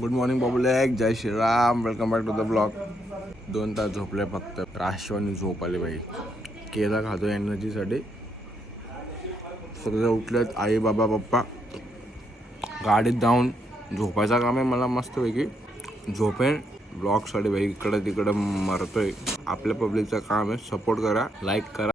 Good morning बाबुलेक जय Shriram welcome back to the blog दोन तास झोपले फक्त. राष्ट्रवानी झोप आले बाई. केला खातो एनर्जीसाठी सगळे उठलेत. आई बाबा पप्पा. गाडीत जाऊन झोपायचा काम आहे मला मस्तपैकी. झोपेन. ब्लॉगसाठी बाई इकडं तिकडं मरतोय. आपल्या पब्लिकचं काम आहे. सपोर्ट करा. लाईक करा.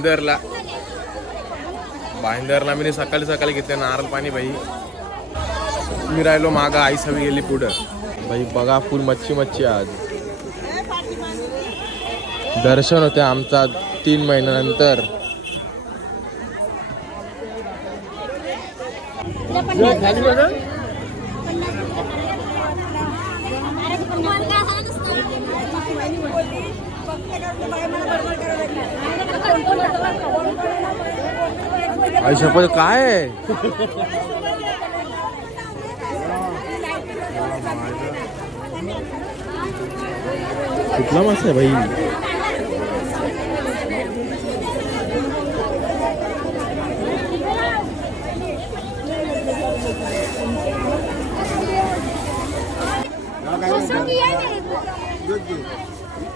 भाईंदरला भाईंदरला मी सकाळी सकाळी घेतले नारळ पाणी बाई मी राहिलो मागं आई सवी गेली पुढं. बाई बघा फुल मच्छी मच्छी आज. दर्शन होते आमचा तीन महिन्यानंतर. आई शपथ काय आहे कुठला मासा आहे भाई।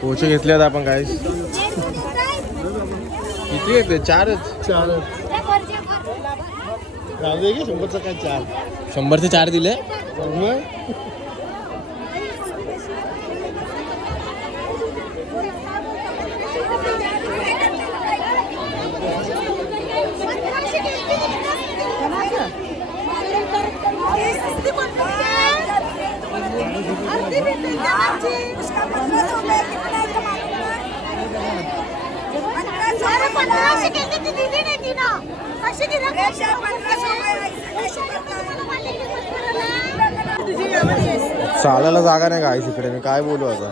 पोचे घेतले आपण काय किती घेतले चारच. चार राहू दे की शंभरचा काय चार? शंभरचे चार दिले? मग? चालायला जागा नाही गाईस इकडे. मी काय बोलू आता?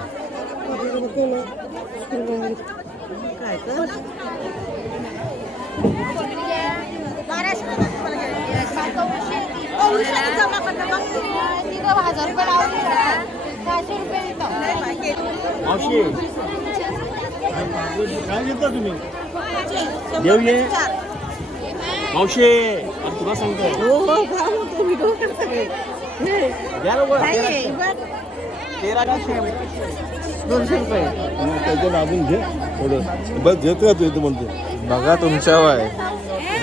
मावशी. काय घेता तुम्ही? देऊ ये. मावशी अरे तुला ना वर, तेराशे. दोनशे रुपये त्याच्या मागून घे थोडं बस घेत का तू म्हणतो बघा तुमच्या वय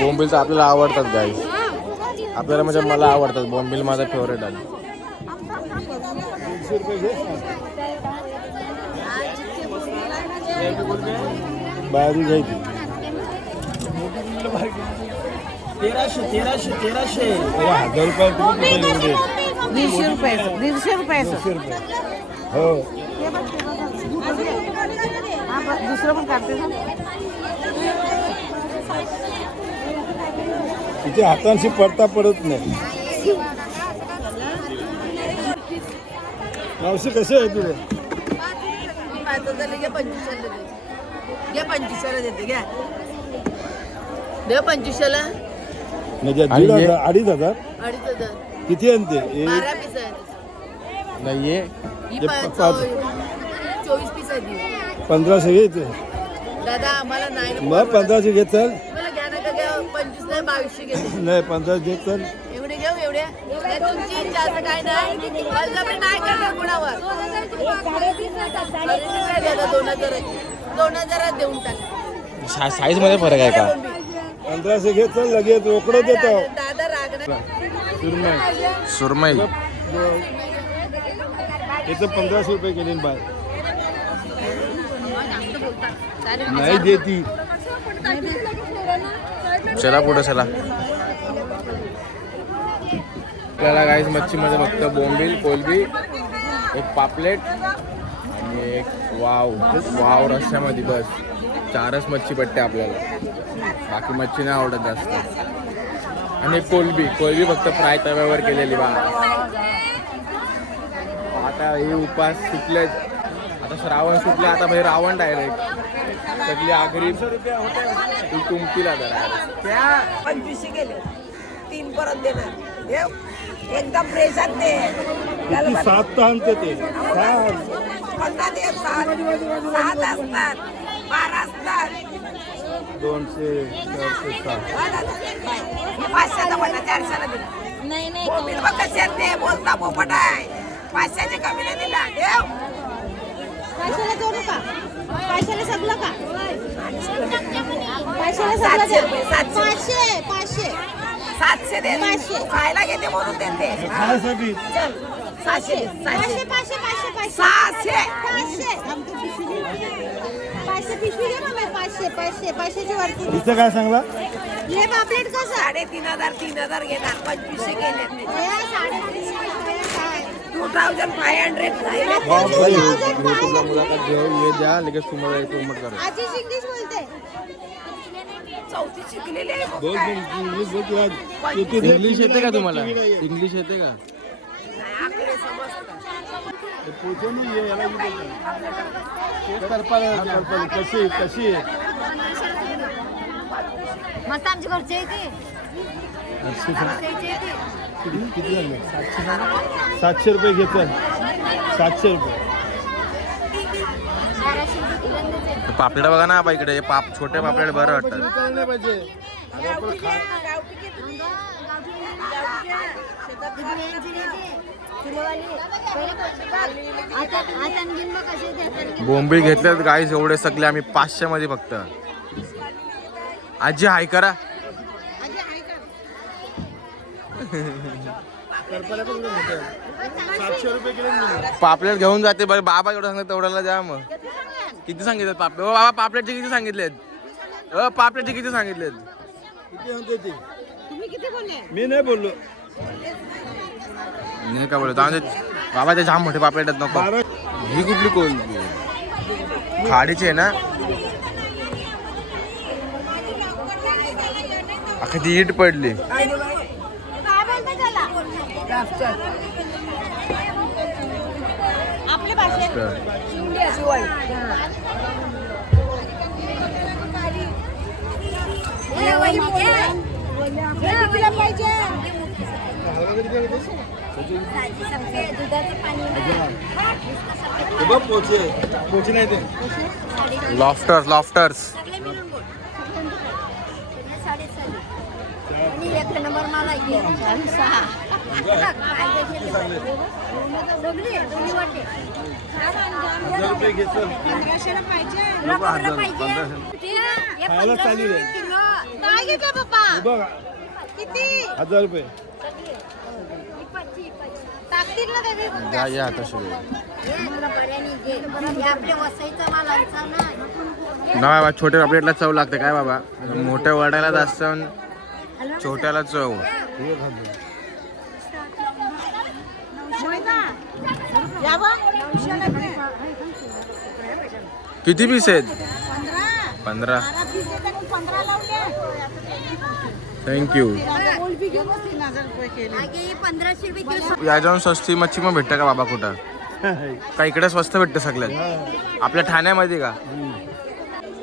बोंबिलचं आपल्याला आवडतात गाईस आपल्याला म्हणजे मला आवडतात बोंबिल माझा फेवरेट आहे दीडशे रुपये. घे बाहेर घ्यायची तेराशे तेराशे तेराशे हजार रुपये? दीडशे रुपयाचं दीडशे रुपयाचं रुपये. हो. हा बस दुसरं पण काढते ना. तिथे हातांशी पडता पडत नाही. मावशी कसे आहे तुझं? पंचवीसला देते घ्या. दे पंचवीसला म्हणजे आणि दीड हे? हजार अडीच हजार? अडीच हजार. किती आहे ते? एक बारा पीस आहेत. नाहीये. ही पाच- पाच. चोवीस पीस आहेत ही. पंधराशे घे ते दादा आम्हाला नाही नको मग. पंधराशे. घे चल. मला घ्या नका घ्या पंचवीस नाही बावीसशे घेते. नाही पंधराशे घे चल. एवढे घेऊ एवढ्या नाही, तुमची इच्छा असं काय नाही. बळजबरी नाही करणार कुणावर. खरेदी काय दादा दोन हजार दोन हजारात देऊन टाक. साईजमध्ये फरक आहे का? पंधराशे घे चल लगेच रोकडं देतो. दादा रागणार. सुरमई. सुरमई. इथं पंधराशे रुपये गेले बाय नाही देती. चला पुढे चला. आपल्याला काहीच मच्छीमध्ये फक्त बोंबील कोलबी एक पापलेट आणि एक वाव. वाव रस्त्यामध्ये बस. चारच मच्छी पट्टे आपल्याला. बाकी मच्छी नाही आवडत जास्त. आणि कोलबी कोलबी फक्त फ्राय तव्यावर केलेली बा. आता हे उपास सुटले. आता श्रावण सुटले आता भाई रावण डायरेक्ट सगळी आगरी तू तुमतील. त्या पंचवीसशे गेले. तीन परत देणार. देव एकदम फ्रेश ते. सात ते. सात. पन्नास सात. सात असतात. बारा असतात. दोनशे चारशे हा. हे पाचशेचा म्हणा चारशेला दिला नाही नाही बोंबील बघ आहेत ते बोलता पोपट आहे. पाचशेचे कमी नाही दिला. देव पाचशेला जोडू का? पाचशेला सगळं का? पाचशेला सातशे सगळं सातशे. पाचशे पाचशे. सातशे दे. पाचशे. खायला घेते म्हणून देते? हा, चल सातशे पाचशे सातशे. पाचशे पाचशे पाचशे. पाचशे. दे. पाचशे पिशवी पाचशे पाचशे पाचशेची वरती. काय सांगला? हे पापलेट कसं? साडेतीन हजार तीन हजार घेणार पंचवीसशे गेले हे साडेतीनशे रुपये काय? टू थाउजंड फाय हंड्रेड युट्यूबला मुलाखत घेऊ ये द्या लगेच तुम्हाला पेमेंट करा. आजी इंग्लिश बोलते. चौथी शिकलेली आहे बघ बोल काय. बोल, इंग्लिश बोल किंवा किती दे- इंग्लिश येते का तुम्हाला? इंग्लिश येते का नाही, आकडे समजतात ते पोचे नाही आहे, याला बी बोलतात. ते करपाले, करपाले. कशी कशी? मस्त घरचे किती झाले? सातशे रुपये घेतलं. सातशे रुपये. पापलेट बघा ना बा इकडे. हे पाप छोटे पापलेट बरं वाटतात. बोंबील घेतल्यात गाईस एवढे सगळे आम्ही पाचशे मध्ये फक्त. आजी हाय करा. पापलेट घेऊन जाते बरं बाबा एवढं सांगतात तेवढ्याला द्या मग. किती सांगितलं पापलेट? ओ बाबा पापलेटचे किती सांगितलेत? अ पापलेटचे किती सांगितलेत? किती म्हणते ते? मी नाही बोललो. नाही का बोलतो? बाबा ते जाम मोठे पापलेट आहेत नको. ही कुठली कोण? खाडीची आहे ना? अख्खी ती इट पडली. काय लॉफ्टर्स लॉफ्टर्स एक नंबर मला सहा हजार रुपये घेतलं खायला चालू आहे काय घेतलं पप्पा हे बघ किती हजार रुपये टाकतील ना त्याचे या माल आमचा नाही ना बाबा छोट्या पापलेटला चव लागते काय बाबा? मोठ्या वडायला जास्त छोट्याला चव. किती पीस आहेत? पंधरा. थँक्यू या जाऊन स्वस्ती मच्छी मग भेटतं का बाबा कुठं? का इकडे स्वस्त भेटतं सगळ्यात? आपल्या ठाण्यामध्ये का?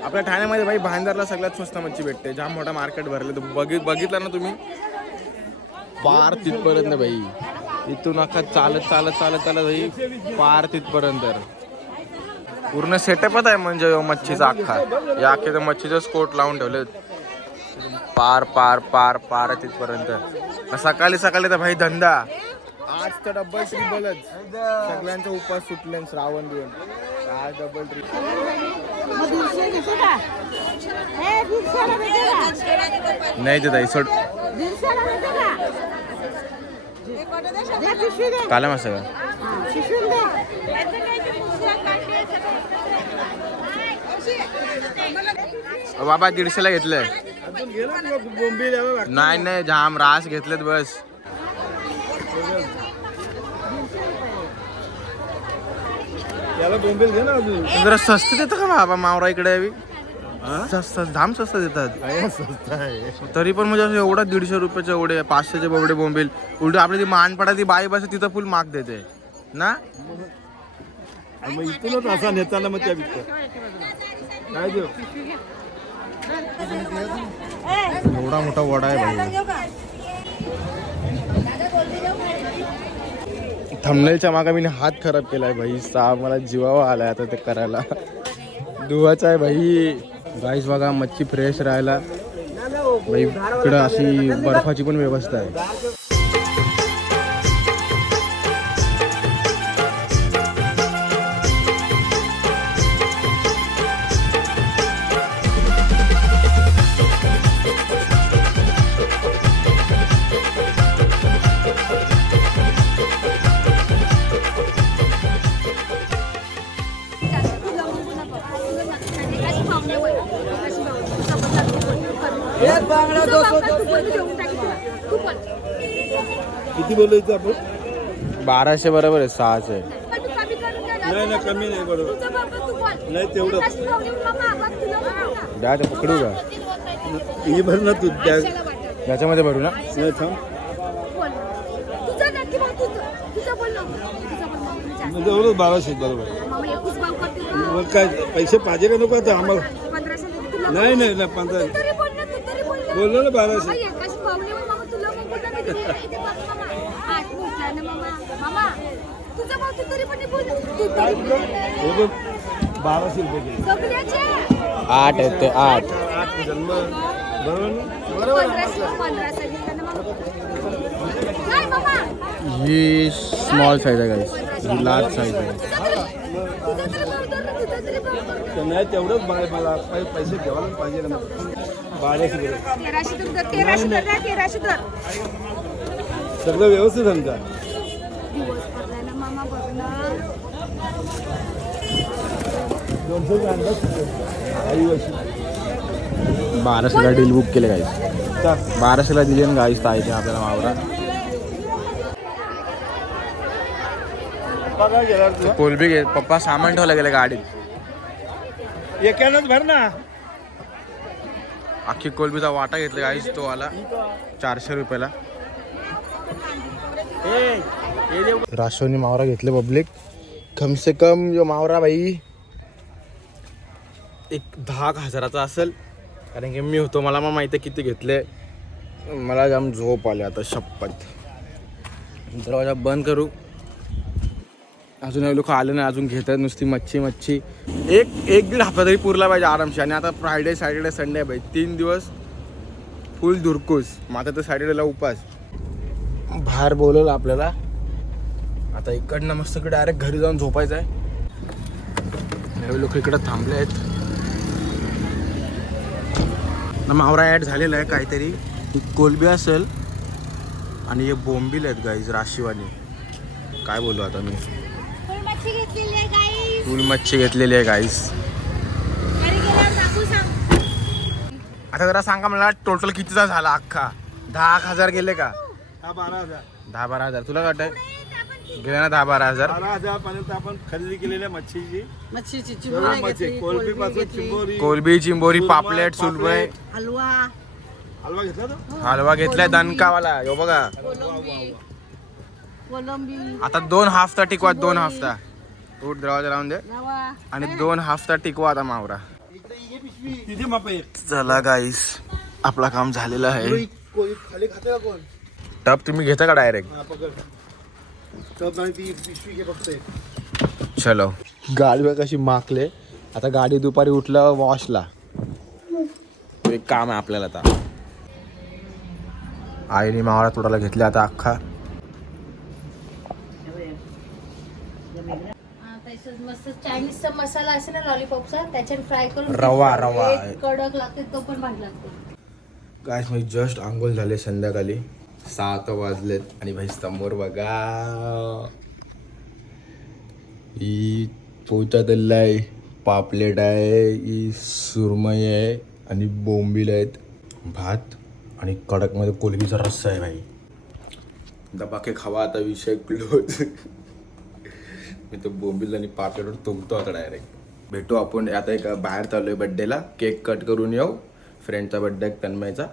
आपल्या ठाण्यामध्ये भाई भांडारला सगळ्यात स्वस्त मच्छी भेटते. जाम मोठा मार्केट भरले तर बघित बघितलं ना तुम्ही? पार तिथपर्यंत भाई. इथून अख्खा चालत चालत चालत चालत भाई पार तिथपर्यंत पूर्ण सेटअपच आहे म्हणजे मच्छीचा अख्खा. या अख्खे मच्छीचं स्कोट लावून ठेवले पार पार पार पार तिथपर्यंत. सकाळी सकाळी तर भाई धंदा. आज तर डबल ट्रिपलच सगळ्यांचा उपास सुटले श्रावण देऊन आज डबल ट्रिपल नाही देत आहे सोड. काला मस्त का? बाबा दीडशेला घेतलंय नाही नाही जाम रास घेतलेत बस. याला बोंबील घे ना अजून. जरा स्वस्त देतं का बाबा मावरा इकडे? स्वस्त जाम स्वस्त देतात. काय स्वस्त आहे. तरी पण म्हणजे असं एवढा दीडशे रुपयाचे एवढे पाचशेचे बोबडे बोंबील. उलट आपली ती मानपडा ती बाई बस तिथं फुल माग देते. ना? मग इथूनच असा नेताना मग त्या विकतात. काय देऊ? एवढा मोठा वडा आहे भाई. थंबनेलच्या मागे मी हात खराब केलाय भाई. सा मला जीवावा आलाय आता ते करायला. दुवाचा आहे भाई. गाईस बघा मच्छी फ्रेश राहायला. भाई इकडं अशी बर्फाची पण व्यवस्था आहे. किती बोलायचं आपण? बाराशे बरोबर आहे सहाशे. नाही नाही कमी नाही बरोबर नाही तेवढं. द्या ते पकडू का? हे भर ना तू त्या याच्यामध्ये भरू ना. नाही थांब. म्हणजे एवढं बाराशे बरोबर. मग काय पैसे पाहिजे का नको आता आम्हाला? नाही नाही नाही पंधरा बोललो ना बाराशे हे बघ बाराशे रुपये गेले आठ आहे ते आठ. आठ जन्म. बरोबर ना? ही स्मॉल साईज आहे गाईस ही लार्ज साईज आहे. तर नाही तेवढंच बाय मला काही पैसे ठेवायला पाहिजे ना. बाराशे सगळं व्यवस्थित वर्षी बाराशेला डील बुक केले गाईस. बाराशेला दिली ना गाईस ताईचे आपल्याला तुझा? कोलबी घे पप्पा सामान ठेवलं गेलं गाडीत. एकानंच भर ना. अख्खी कोलबीचा वाटा घेतला गाईस तो आला. चारशे रुपयाला. राशोनी मावरा घेतले पब्लिक कम से कम जो मावरा भाई. एक दहा हजाराचा असेल. कारण की मी होतो मला मग माहिती आहे किती घेतले. मला जाम झोप आले आता शपथ. दरवाजा बंद करू. अजून लोक आलं नाही अजून घेतात नुसती मच्छी मच्छी. एक एक दीड हप्ता तरी पुरला पाहिजे आरामशी आणि आता फ्रायडे सॅटर्डे संडे पाहिजे तीन दिवस फुल धुरकूस मग आता तर सॅटर्डेला उपास. बाहेर बोलवलं आपल्याला. आता इकडनं मस्त डायरेक्ट घरी जाऊन झोपायचं आहे. लोक इकडं थांबले आहेत. ना मावरा ॲड झालेला आहे काहीतरी. कोलबी असेल. आणि हे बोंबील आहेत गाईज राशीवाणी काय बोलू आता मी मच्छी घेतलेली आहे गाई फुल मच्छी घेतलेली आहे गाईस आता जरा सांगा मला टोटल कितीचा झाला अख्खा? दहा एक हजार गेले का? हा बारा हजार. दहा बारा हजार. तुला काय गेले ना दहा बारा हजार? बारा हजार पर्यंत आपण खरेदी केलेल्या मच्छीची. मच्छीची हा, मच्छी. कोलबी पासून चिंबोरी कोलबी चिंबोरी सुरमई, पापलेट सुलबय हलवा. हलवा घेतला तो? हलवा घेतलाय दणकावाला. यो बघा. कोलंबी. आता दोन हफ्ता टिकवा दोन हफ्ता उठ दरवाजा लावून दे. आणि दोन हफ्ता टिकवा आता मावरा. तिथे माप आहे. चला गाईस आपला काम झालेलं आहे. कोळी खाली खाते का कोण? टप तुम्ही घेता का डायरेक्ट हा. चलो. गाडी कशी माकले. आता गाडी दुपारी उठलं वॉशला एक काम आहे आपल्याला आता. आईने मावळा तोडायला घेतला आता अख्खा. मस्त चायनीजचा मसाला असेल ना लॉलीपॉपचा त्याच्यात फ्राय करून रवा, रवा. कडक लागते तो पण भारी लागतो. काय मी जस्ट आंघोळ झाले संध्याकाळी. सात वाजलेत आणि भाई समोर बघा. ही पोचा दल्लाय पापलेट आहे ही सुरमई आहे आणि बोंबील आहेत भात आणि कडकमध्ये कोलबीचा रस्सा आहे भाई. दबाके खावा आता विषय क्लोज मी तो बोंबील आणि पापलेटवर तुंबतो आता डायरेक्ट भेटू आपण आता एक बाहेर चाललोय बड्डेला केक कट करून येऊ. फ्रेंडचा बड्डे तन्मयचा.